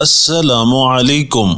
السلام علیکم۔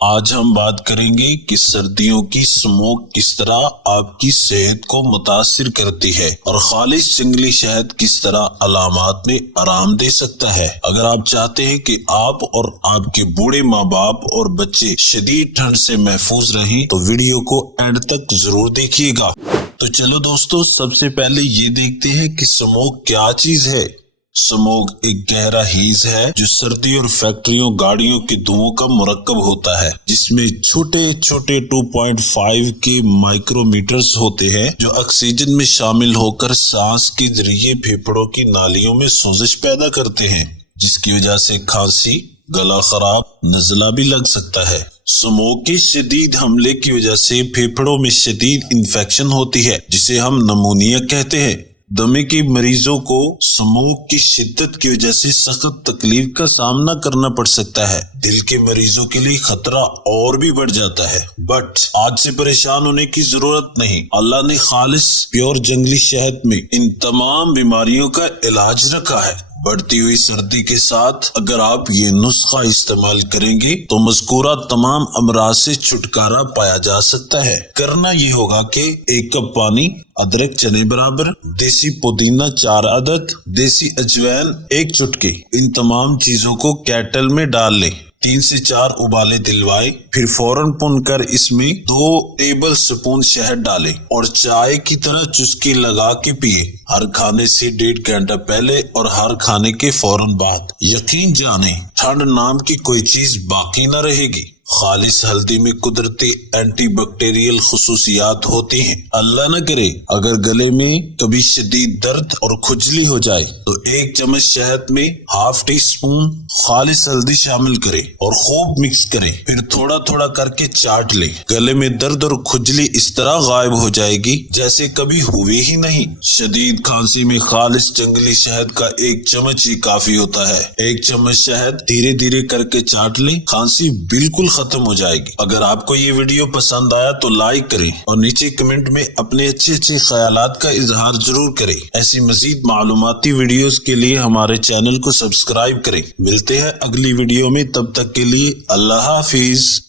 آج ہم بات کریں گے کہ سردیوں کی سموک کس طرح آپ کی صحت کو متاثر کرتی ہے اور خالص جنگلی شہد کس طرح علامات میں آرام دے سکتا ہے۔ اگر آپ چاہتے ہیں کہ آپ اور آپ کے بوڑھے ماں باپ اور بچے شدید ٹھنڈ سے محفوظ رہیں تو ویڈیو کو اینڈ تک ضرور دیکھیے گا۔ تو چلو دوستو، سب سے پہلے یہ دیکھتے ہیں کہ سموک کیا چیز ہے۔ سموگ ایک گہرا ہیز ہے جو سردی اور فیکٹریوں، گاڑیوں کے دھوؤں کا مرکب ہوتا ہے، جس میں چھوٹے چھوٹے 2.5 کے مائکرو میٹرز ہوتے ہیں جو آکسیجن میں شامل ہو کر سانس کے ذریعے پھیپڑوں کی نالیوں میں سوزش پیدا کرتے ہیں، جس کی وجہ سے کھانسی، گلا خراب، نزلہ بھی لگ سکتا ہے۔ سموگ کے شدید حملے کی وجہ سے پھیپڑوں میں شدید انفیکشن ہوتی ہے، جسے ہم نمونیا کہتے ہیں۔ دمے کے مریضوں کو سموک کی شدت کی وجہ سے سخت تکلیف کا سامنا کرنا پڑ سکتا ہے۔ دل کے مریضوں کے لیے خطرہ اور بھی بڑھ جاتا ہے۔ بٹ آج سے پریشان ہونے کی ضرورت نہیں۔ اللہ نے خالص پیور جنگلی شہد میں ان تمام بیماریوں کا علاج رکھا ہے۔ بڑھتی ہوئی سردی کے ساتھ اگر آپ یہ نسخہ استعمال کریں گے تو مذکورہ تمام امراض سے چھٹکارا پایا جا سکتا ہے۔ کرنا یہ ہوگا کہ ایک کپ پانی، ادرک چنے برابر، دیسی پودینہ چار عدد، دیسی اجوین، ایک چٹکی ان تمام چیزوں کو کیٹل میں ڈال لیں۔ تین سے چار ابالے دلوائے، پھر فوراً پن کر اس میں دو ٹیبل سپون شہد ڈالے اور چائے کی طرح چسکی لگا کے پیے۔ ہر کھانے سے ڈیڑھ گھنٹہ پہلے اور ہر کھانے کے فوراً بعد۔ یقین جانے ٹھنڈ نام کی کوئی چیز باقی نہ رہے گی۔ خالص ہلدی میں قدرتی اینٹی بیکٹیریل خصوصیات ہوتی ہیں۔ اللہ نہ کرے، اگر گلے میں کبھی شدید درد اور کھجلی ہو جائے، تو ایک چمچ شہد میں ہاف ٹی سپون خالص ہلدی شامل کرے اور خوب مکس کرے۔ پھر تھوڑا تھوڑا کر کے چاٹ لے۔ گلے میں درد اور کھجلی اس طرح غائب ہو جائے گی جیسے کبھی ہوئی ہی نہیں۔ شدید کھانسی میں خالص جنگلی شہد کا ایک چمچ ہی کافی ہوتا ہے۔ ایک چمچ شہد دھیرے دھیرے کر کے چاٹ لیں۔ کھانسی بالکل ختم ہو جائے گی۔ اگر آپ کو یہ ویڈیو پسند آیا تو لائک کریں اور نیچے کمنٹ میں اپنے اچھے اچھے خیالات کا اظہار ضرور کریں۔ ایسی مزید معلوماتی ویڈیوز کے لیے ہمارے چینل کو سبسکرائب کریں۔ ملتے ہیں اگلی ویڈیو میں۔ تب تک کے لیے اللہ حافظ۔